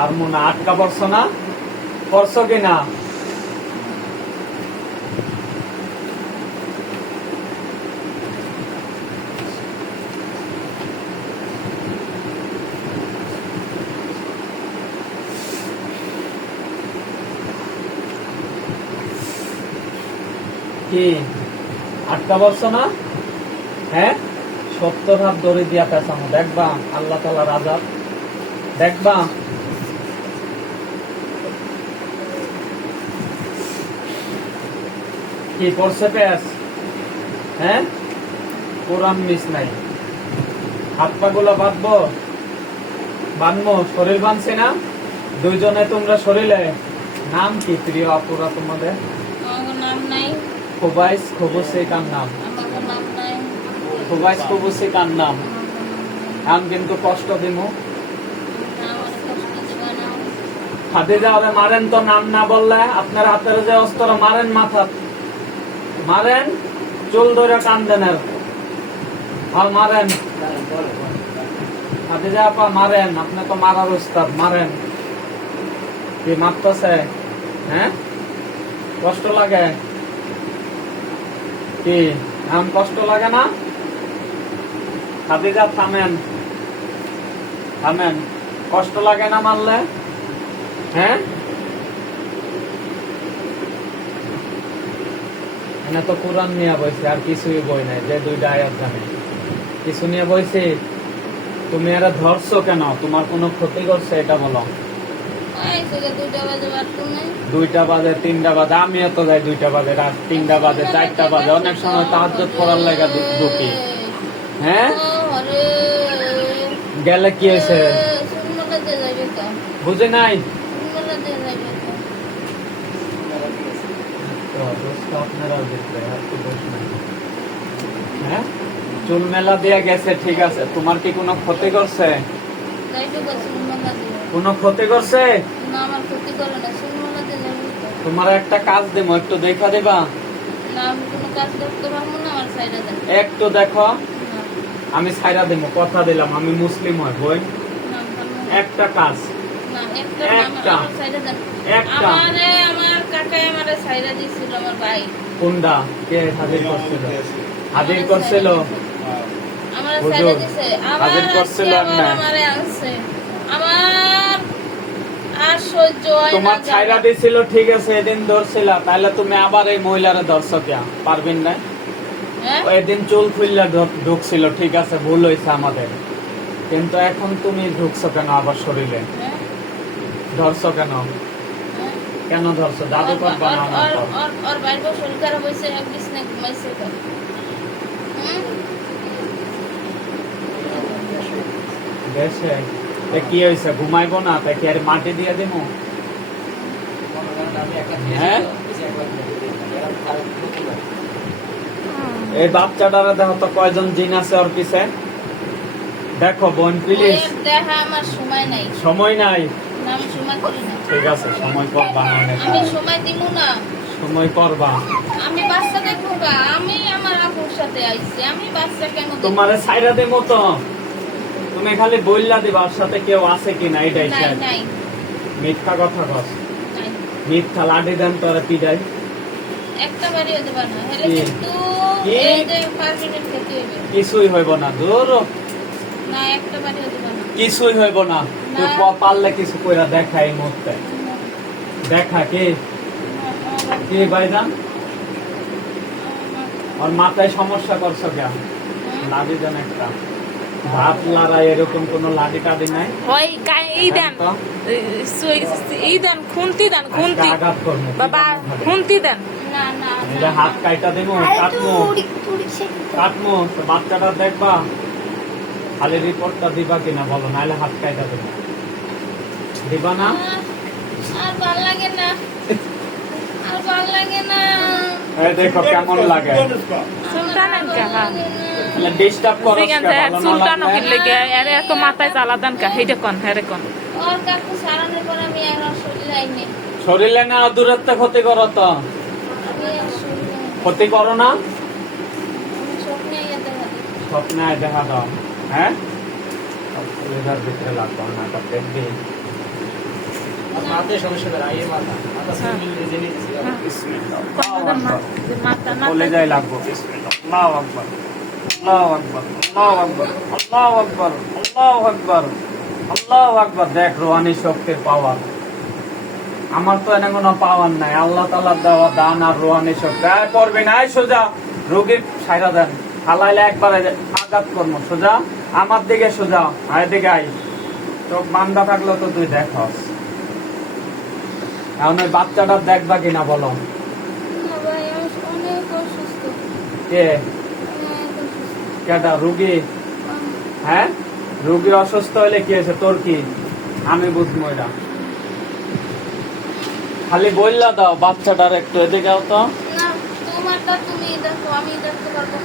ছাড়মু না। আটকা পড়ছো না? পড়ছো কিনা? কি আটকা পড়ছো না? হ্যাঁ, 70 হাত দড়ি দিয়া পেছানো, দেখবা আল্লাহ তাআলার আযাব দেখবা। কি পড়ছে পেস? হ্যাঁ, কোরআন মিস নাই। হাত পা গুলো বাঁধবো, বাঁধবো, শরীর বাঁধছে না দুইজনে তোমরা শরীরে। নাম কি প্রিয় আপুরা তোমাদের? নাম নাই। খুবাইস খবুসে কার নাম? আমার নাম নাই। খুবাইস খবুসে কার নাম? আমি কিন্তু কষ্ট দিমু। আমার কষ্ট দিবা না। খাদিজা ওরে মারেন তো, নাম না বললে। আপনার হাতের যে অস্ত্র মারেন, মাথা মারেন, চুল ধরে কান দেন। আর মারেন খাদিজা আপা, মারেন। আপনি তো মারার উস্তাদ, মারেন। কি মারতেছে? হ্যাঁ, কষ্ট লাগে কি? এখন কষ্ট লাগে না? খাদিজা থামেন, থামেন। কষ্ট লাগে না মারলে? হ্যাঁ, এনে তো কোরআন নিয়ে বইছে, আর কিছুই বই নাই। যে দুইটা আয়াত জানে, কিছু নিয়ে বইছে। তুমি এরা ধরছো কেন? তোমার কোনো ক্ষতি করছে এটা বলো। এই থেকে 2টা বাজে বাদ তুমি। 2টা বাজে, 3টা বাজে, আমিও তো যাই 2টা বাজে, রাত 3টা বাজে, 4টা বাজে, অনেক সময় তাহাজ্জুদ পড়ার লাগা ঢুকি। হ্যাঁ, ও হরে গেলে কি হয়েছে? সুন্নতে যে যাইবে তো। বুঝে নাই সুন্নতে যে যাইবে তো। তো দোস্ত আপনারা দেখবে, আর তো দোষ নাই। হ্যাঁ, চুল মেলা দিয়ে গেছে, ঠিক আছে। তোমার কি কোনো ক্ষতি করছে? যাইবে তো সুন্নতে যে। কোনো ক্ষতি করছে? না, আমার ক্ষতি করে না। সুন্নতে যাইবে তো। তোমার একটা কাজ দেবো, একটু দেখা দেবা? না, আমি কোনো কাজ করতে পারবো না। আমার সাইডে দেন। একটু দেখো। না, আমি ছাইরা দেবো, কথা দিলাম। আমি মুসলিম হয় বই। না, পারবো না। একটা কাজ, না, একটা একটা। আমার সাইডে দেন। একটা। আমার কাকাই আমারে সাইডে দিছিল, আমার ভাই। কোনটা? কে হাজির করছিল? হাজির করছিল? আমার হুজুর, সাইডে দিছে। হাজির করছিল না? আমারে আনছে। আমার আর সহ্য হয় না। তোমার ছাইরা দিছিল, ঠিক আছে, এদিন ধরছিলা, তাহলে তুমি আবার এই মহিলারে ধরছো কে? পারবেন না? হ্যাঁ? এদিন চুল খুললা ঢুকছিল, ঠিক আছে, ভুল হয়েছে আমাদের। কিন্তু এখন তুমি ঢুকছো কেন আবার শরীরে? হ্যাঁ? ধরছো কেন? হ্যাঁ? কেন ধরছো? জাদু করবা না আমার পর? ওর বাইরে শরীর খারাপ হয়েছে, এক বিছনায় ঘুমাইছে তো। হুম? দেশে এ কি হয়েছে? ঘুমাইবো না? তাই কি আর মাটি দিয়ে দিব? হ্যাঁ, এই বাচ্চাটারে দেখো তো কয়জন জিন আছে ওর পিছে। দেখো বোন, প্লিজ। ওর দেখা আমার সময় নাই। সময় নাই? না, আমি সময় করি না। ঠিক আছে, সময় করবা না। আমি সময় দিব না। সময় করবা। আমি বাচ্চা দেখবো গা। আমি আমার আপুর সাথে আইছি। আমি বাচ্চা কেন দেখবো? তোমারে ছাইরা দেবো তো। তুমি খালি বইলা দিবা ওর সাথে কেউ আছে কিনা, এটাই নাই, চাই। নাই, মিথ্যা কথা কস, নাই। মিথ্যা। লাঠি দেন তোরা পিডাই। একটা বাড়িও দেবা না। হেলে কি? কিন্তু কি? এই যে পারমিনেন্ট খেতে হইবে। কিছুই হইব না, দূর। না, একটা বাড়িও দেবা না। কিছুই হইব না। তুই পারলে কিছু কইরা দেখা এই মুহূর্তে। দেখা কি? কি ভাইজান? ওর মাথায় সমস্যা করছো কেন? লাঠি দেন একটা। ভাত লড়াই এরকম কোন লাঠি টাডি নাই? ওই এই দেন, এই দেন, খুন্তি দেন, খুন্তি। আঘাত করবো বাবা, খুন্তি দেন। না, না, এটা হাত কাইটা দেবো, কাটবো, কাটবো। তো বাচ্চাটা দেখবা, খালি রিপোর্টটা দিবা কিনা বলো, নাহলে হাত কাইটা দেবো। দিবা না? আর ভাল লাগে না। আর ভাল লাগে না। এই দেখো কেমন লাগে। সুলতান কা ডিস্টার্ব করছ সিগান কে? ভালো না সুলতান লাগলে? কি লাগে আরে এত মাথায় জ্বালা দেন কা? হেডে কোন হেরে কোন? ওর কাকু সারানোর পর আমি আর শরীর আইনি। শরীরে না, দূরত্বে ক্ষতি করো তো। আমি আর শরীর ক্ষতি করো না? স্বপ্নে আইয়া দেখা দিই। স্বপ্নে দেখা দাও। হ্যাঁ, কলিজার ভিতরে লাগবে না, এটা দেখবি। মাথায় সমস্যা করে আইয়ে মাথা সিঙ্গেল নিজে নিতেছি বিসমিল্লাহ কোনটা মাথা না বলে যাই লাগবো বিসমিল্লাহ আল্লাহু আকবার আল্লাহু আকবার আল্লাহু আকবার আল্লাহু আকবার আল্লাহু আকবার আল্লাহু আকবার। দেখ রোহানি শক্তির পাওয়ার, আমার তো এনে কোনো পাওয়ার নাই, আল্লাহ তাআলার দেওয়া দান আর রোহানি শক্তি। আর পড়বি না, সোজা রোগীর সাইরা দেন, হালাইলে একবারে আঘাত করবো। সোজা আমার দিকে সোজা, আর দিকে আই, চোখ বান্ধা থাকলেও তো তুই দেখস। এখন ওই বাচ্চাটা দেখবা কিনা বলো? না ভাই, আমি অনেক অসুস্থ, কে অনেক অসুস্থ। কেটা রুগী? হ্যাঁ, রুগী অসুস্থ হলে কি হয়েছে তোর? কি আমি বুঝবো এটা? খালি বললা দাও বাচ্চাটার একটু এদিকে আও তো। না, তোমারটা তুমি দেখো, আমি দেখতে পারবো না।